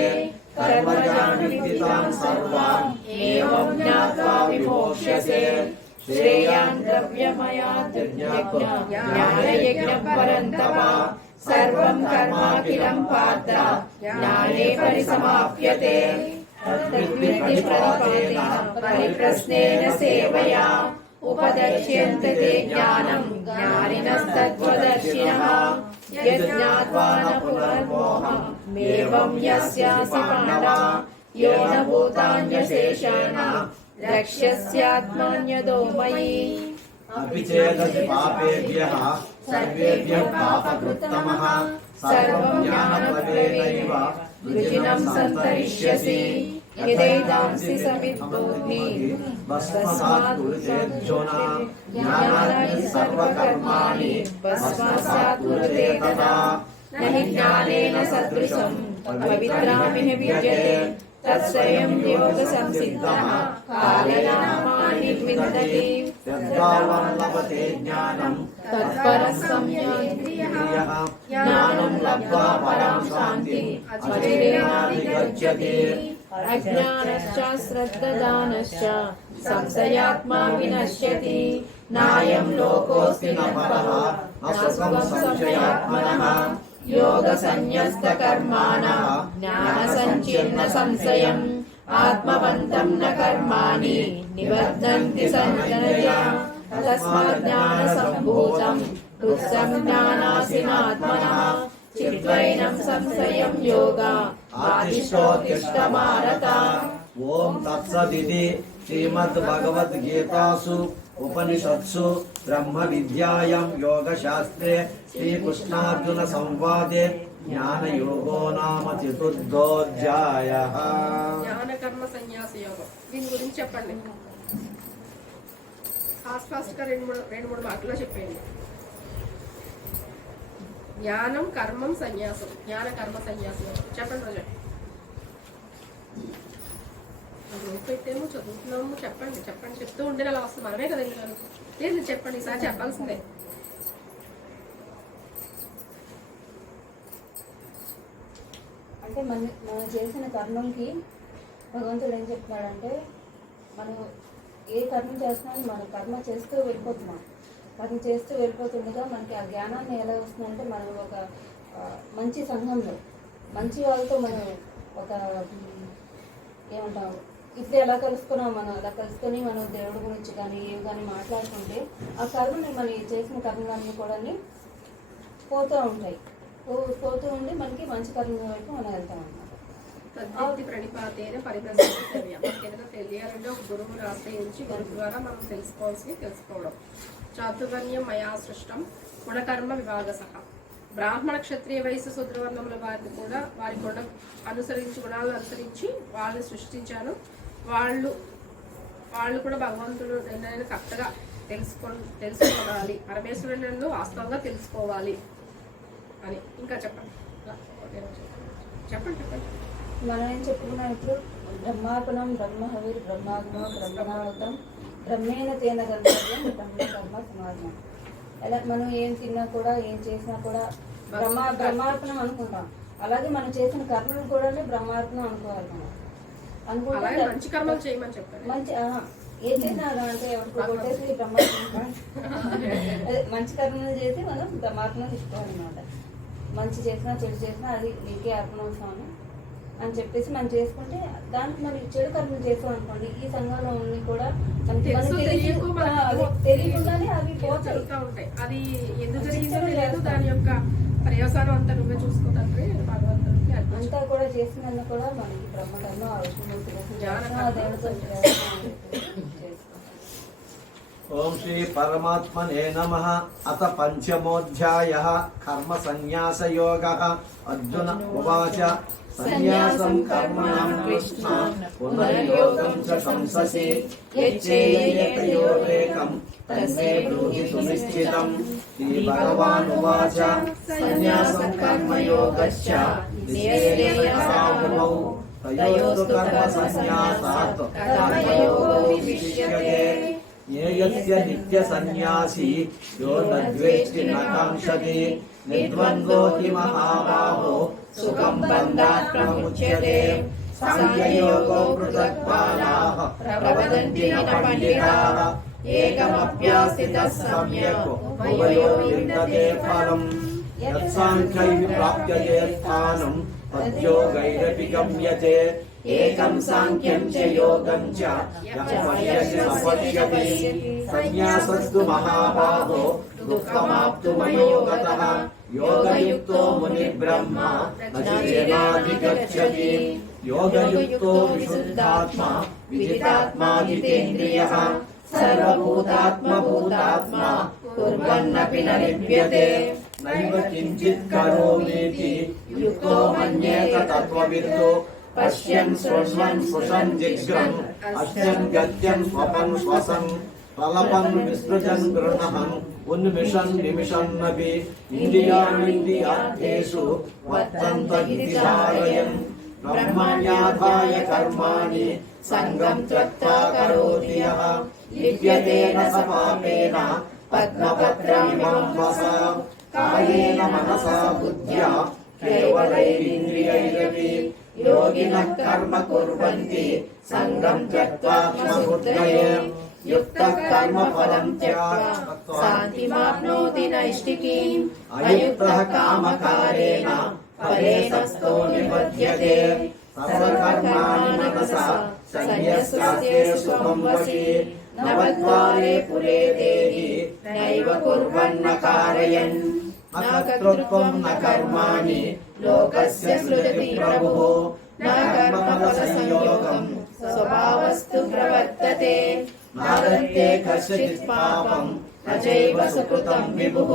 कर्मजान् विदितां सर्वान् एवं ज्ञात्वा विमोक्ष्यसे श्रेयान् द्रव्यमयात् ज्ञानयज्ञं परन्तपा सर्वं कर्माखिलं पार्थ ज्ञाने परिसमाप्यते परिप्रश्नेन सेवया उपदक्ष्यन्ते ते ज्ञानं ज्ञानिनस्तत्त्वदर्शिनः यज्ञात्वा न पुनर्मोहम् एवं यस्यासि पाण्डव यो न भूतान्यशेषेण लक्ष्यस्यात्मन्यतो मयि अपि चेदपि पापेभ्यः सर्वेभ्यः पापकृत्तमः सर्वं ज्ञानप्लवेनैव वृजिनं सन्तरिष्यसि यदैतांसि समिद्धोऽग्नि भस्मसात् कुरुतेऽर्जुन ज्ञानाग्निः सर्वकर्माणि भस्मसात् कुरुते तथा न हि ज्ञानेन सदृशं पवित्रमिह विद्यते तत्स्वयं योगसंसिद्धः कालेनामानि विन्दति यद्भावं लभते ज्ञानं तत्परः सम्यक् ज्ञानं लब्ध्वा परां शान्तिम् अचिरेणाधिगच्छति अज्ञानश्च श्रद्धादानश्च संशयात्मा विनश्यति नायं लोकोऽस्ति न परः न सुखं संशयात्मनः योगसंन्यस्तकर्माणः ज्ञानसञ्चिन्न संशयम् आत्मवन्तं न कर्माणि निबध्नन्ति सञ्जनया तस्मात् ज्ञानसम्भूतं हृत्सं ज्ञानासीनात्मनः चिद्वैनं संशयं योगा आदिष्टोत्तिष्ठ भारत। ओम तत्सदिति श्रीमद्भगवद्गीतासु उपनिषत्सु ब्रह्म विद्यायां योगशास्त्रे श्रीकृष्णार्जुन संवादे ज्ञान योगो नाम चतुर्थोऽध्यायः। జ్ఞాన కర్మ సన్యాస యోగం దీని గురించి చెప్పండి. ఫాస్ట్ గా రెండు మూడు మాటల్లో చెప్పండి. జ్ఞానం కర్మం సన్యాసం, జ్ఞాన కర్మ సన్యాసం చెప్పండి రోజు. పెట్టేమో చదువుతున్నాము, చెప్పండి చెప్పండి చెప్తూ ఉండే అలా వస్తుంది. మనమే కదా వెళ్ళాలి. లేదు చెప్పండి, ఈసారి చెప్పాల్సిందే. అంటే మనం చేసిన కర్మలకి భగవంతుడు ఏం చెప్తున్నాడంటే, మనం ఏ కర్మ చేస్తున్నామో మనం కర్మ చేస్తూ వెళ్ళిపోతున్నాం. కర్మ చేస్తూ వెళ్ళిపోతుండగా మనకి ఆ జ్ఞానాన్ని ఎలా వస్తుందంటే, మనం ఒక మంచి సంఘంలో మంచి వాళ్ళతో మనం ఒక ఏమంటాం, ఇప్పుడు ఎలా కలుసుకున్నాం, మనం అలా కలుసుకొని మనం దేవుడి గురించి కానీ ఏవి కానీ మాట్లాడుకుంటే ఆ కర్మని మనం చేసిన కర్మలన్నీ కూడా పోతూ ఉంటాయి. పోతూ ఉండి మనకి మంచి కర్మ వైపు మనం వెళ్తాం అన్నమాట. తద్విద్ది ప్రణిపాతేన పరిభ్రమణ్య. ఏదైనా తెలియాలంటే ఒక గురువుని ఆశ్రయించి గురువు ద్వారా మనం తెలుసుకోవడం. చాతుర్వర్ణ్యం మయా సృష్టం గుణకర్మ విభాగసః. బ్రాహ్మణ క్షత్రియ వైశ్య శూద్రవర్ణముల వారిని కూడా వారి గుణాలను అనుసరించి వాళ్ళని సృష్టించాను. వాళ్ళు కూడా భగవంతుడు నిర్ణయాన్ని కరెక్ట్గా తెలుసుకోవాలి, పరమేశ్వరుడు వాస్తవంగా తెలుసుకోవాలి అని. ఇంకా చెప్పండి చెప్పండి చెప్పండి. మనం ఏం చెప్పుకున్నాం ఇప్పుడు? బ్రహ్మార్పణం బ్రహ్మహవిర్ బ్రహ్మాగ్నో బ్రహ్మణావతం బ్రహ్మేణ తేన గంతవ్యం బ్రహ్మ కర్మ సమాధనం. ఎలా మనం ఏం తిన్నా కూడా ఏం చేసినా కూడా బ్రహ్మార్పణం అనుకుంటాం. అలాగే మనం చేసిన కర్మలు కూడా బ్రహ్మార్పణం అనుకోవాలి. మనం అనుకుంటే మంచి కర్మలు చేయమని చెప్పారు. మంచి ఏం చేసినా అంటే ఎవరికి కొట్టేసి బ్రహ్మార్పణం అదే మంచి కర్మలు చేసి మనం బ్రహ్మార్పణం తీసుకోవాలన్నమాట. మంచి చేసినా చెడు చేసినా అది నీకే అర్పణోత్సవం అని చెప్పేసి మనం చేసుకుంటే, దానికి మరి చెడు కర్మలు చేసాం అనుకోండి, ఈ సంఘంలో ఉన్న కూడా తెలియకుండానే అవి జరుగుతూ ఉంటాయి. అది ఎందుకు జరిగిందో తెలియదు, దాని యొక్క పర్యవసానం అంతా నువ్వే చూసుకోదంటే భగవంతుడికి అంతా కూడా చేసిందన్న కూడా మనకి బ్రహ్మకర్మ ఓం శ్రీ పరమాత్మనే నమః. అత పంచమోధ్యాయః కర్మ సన్యాస యోగః. అర్జున ఉవాచ సన్యాసం కర్మణం కృష్ణ పునర్యోగం చ సంససి యచ్చేయతయోరేకం తన్మే బ్రూహి సునిశ్చితం. శ్రీ భగవాన్ ఉవాచ సన్యాసం కర్మయోగశ్చ నిశ్చయేయసామునౌ తయోస్తు కర్మ సన్యాసాత్ కర్మయోగో విశిష్యతే. జ్ఞేయస్య నిత్య సన్యాసి యో నద్వేష్టి న కాంక్షతి నిర్ద్వంద్వో హి మహాబాహో సుఖం బంధాత్ ప్రముచ్యతే. సాంఖ్యయోగో పృథక్పాలాః ప్రవదంతి న పండితాః ఏకమప్యాస్థితః సమ్యక్ ఉభయో విందతే ఫలం. యత్సాంఖ్యై ప్రాప్యతే స్థానం తద్యోగైరపి గమ్యతే. ఏకం సాంఖ్యం చ యోగం చ యః పశ్యతి స పశ్యతి. సన్యాసస్తు మహాబాహో దుఃఖమాప్తుమయో గతః యోగయుక్తో ముని బ్రహ్మ నచిరేణాధిగచ్చతి. యోగయుక్తో విశుద్ధాత్మా విజితాత్మా జితేంద్రియః सर्वभूतात्मभूतात्मा कुर्वन्नपि न लिप्यते नैव किञ्चित् करोमीति युक्तो मन्येत तत्त्वविद्तो पश्यन् शृण्वन् स्पृशन् जिघ्रन् अश्यन् गत्यन् स्वपन् श्वसन् प्रलपन् विसृजन् गृह्णन् उन्मिषन् निमिषन्नपि इन्द्रियाणीन्द्रियार्थेषु वर्तन्त इति धारयन् ब्रह्मण्याधाय कर्माणि सङ्गं त्यक्त्वा करोति यः लिप्यते न स पापेन पद्मपत्रमिमं वसा कायेन मनसा बुद्ध्या केवलैरिन्द्रियैरपि योगिनः कर्म कुर्वन्ति सङ्गं त्यक्त्वा आत्मबुद्धये युक्तः कर्मफलं त्यक्त्वा शान्तिमाप्नोति नैष्ठिकीम् अयुक्तः कामकारेण फले सस्तो निबध्यते सर्वकर्माणि मनसा संयस्ते सुखं वशी नवद्वारे पुरे देहि नैव कुर्वन्न कारयन् न कर्तृत्वं न कर्माणि लोकस्य सृजति प्रभुः न कर्मफलसंयोगं स्वभावस्तु प्रवर्तते न दत्ते कश्चित् पापं न चैव सुकृतं विभुः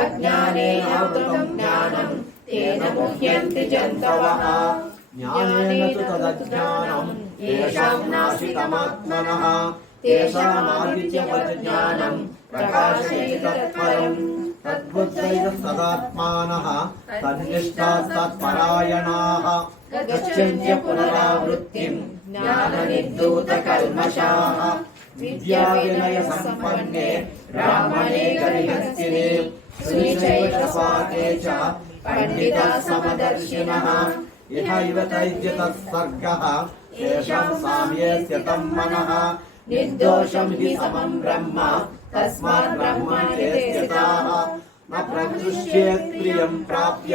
अज्ञानेनावृतं ज्ञानं तेन मुह्यन्ति जन्तवः ज्ञानेन तु तदज्ञानं येषां नाशितमात्मनः तेषामादित्यवत् ज्ञानं प्रकाशयति तत्परम् तद्बुद्धैस्तदात्मानः तन्निष्ठास्तत्परायणाः गच्छन्त्य पुनरावृत्तिं ज्ञाननिर्धूतकल्मषाः विद्याविनयसम्पन्ने ब्राह्मणे गृहस्थिने सुनिचैकस्वाते च पंडिताः समदर्शिनः इह इव तैज्यतस्सर्गः येषां साम्यस्य तं मनः निर्दोषं हि समं ब्रह्म तस्मात् ब्रह्मणि ते स्थिताः न प्रदृश्येत् प्रियं प्राप्य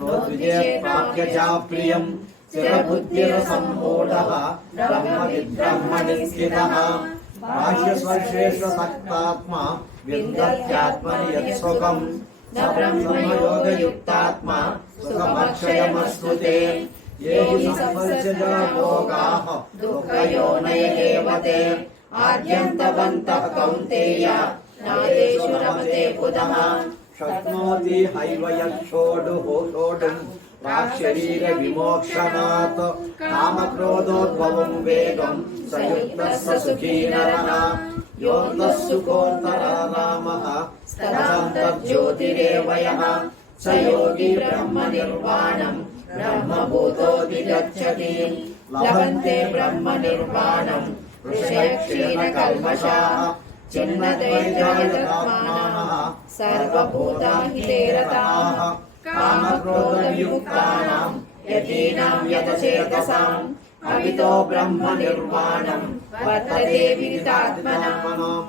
नोद्विजेत् प्राप्य च प्रियं स्थिरबुद्धिरसम्मूढः ब्रह्मविद्ब्रह्मणि स्थितः बाह्यस्पर्शेषु सक्तात्मा विन्दत्यात्मनि यत्सुखम् न ब्रह्मयोगयुक्तात्मा सुखमक्षयमस्तु ते ये हि संवर्जया भोगाः दुःखयोनय एव ते आद्यन्तवन्तः कौन्तेय नादेषु रमते बुधः शक्नोति हैव यच्छोडुः सोढुम् प्राक्शरीरविमोक्षणात् कामक्रोधोद्भवं वेगं स युक्तः स सुखी नरः योऽन्तः सुखोऽन्तरारामः तदन्तर्ज्योतिरेव यः स योगी ब्रह्मनिर्वाणं ब्रह्मभूतोऽधिगच्छति लभन्ते ब्रह्मनिर्वाणं ऋषयक्षीणकल्मषाः छिन्नद्वैतायतमानः सर्वभूताहिते रताः कामक्रोधवियुक्तानां यतीनां यतचेतसाम् अवितो ब्रह्मनिर्वाणं वर्तते विदितात्मनाम्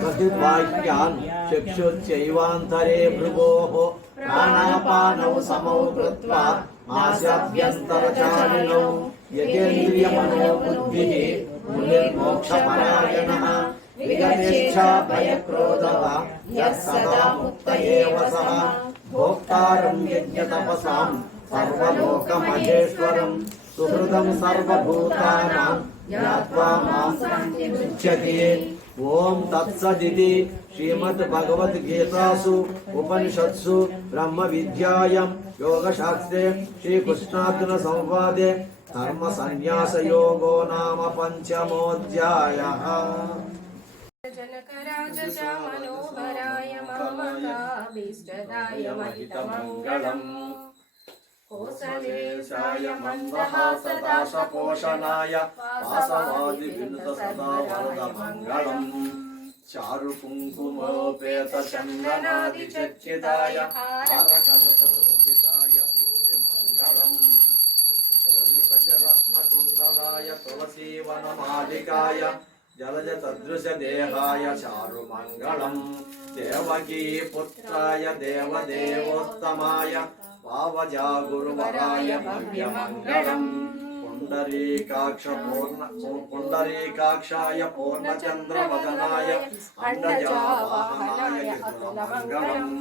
प्रतिवाक्यान् चक्षुश्चैवान्तरे भृगोः प्राणापानौ समौ कृत्वा नास्याभ्यन्तरचारिणौ यतेन्द्रियमनोबुद्धिः मुनिर्मोक्षपरायणः विगतेच्छा भयक्रोधः यः सदा मुक्त एव सः भोक्तारं यज्ञतपसां सर्वलोकमहेश्वरं सुहृदं सर्वभूतानां ज्ञात्वा मां संतिमुच्यते। ओम तत्सदिति श्रीमद्भगवद्गीतासु उपनिषत्सु ब्रह्मविद्यायां योगशास्त्रे श्रीकृष्णार्जुन संवादे कर्मसन्न्यासयोगो नाम पंचमोऽध्यायः। जनकराज च मनोहराय ममकाभीष्टदाय महितमङ्गलम् कोसलेशाय मन्दहासदाशपोषणाय वासवादिविनुत सदा वरदमङ्गलम् चारु कुङ्कुमोपेतचन्दनादिचर्चिताय हारकनकशोभिताय भूरिमङ्गलम् गजरत्नकुण्डलाय तुलसीवनमालिकाय जलजतदृशदेहाय चारुमङ्गलम् देवकी पुत्राय देवदेवोत्तमाय पावजा गुरुवराय भव्यमङ्गलम् पुण्डरीकाक्षाय पूर्णचन्द्रवदनाय अण्डजावाहनाय अतुलमङ्गलम्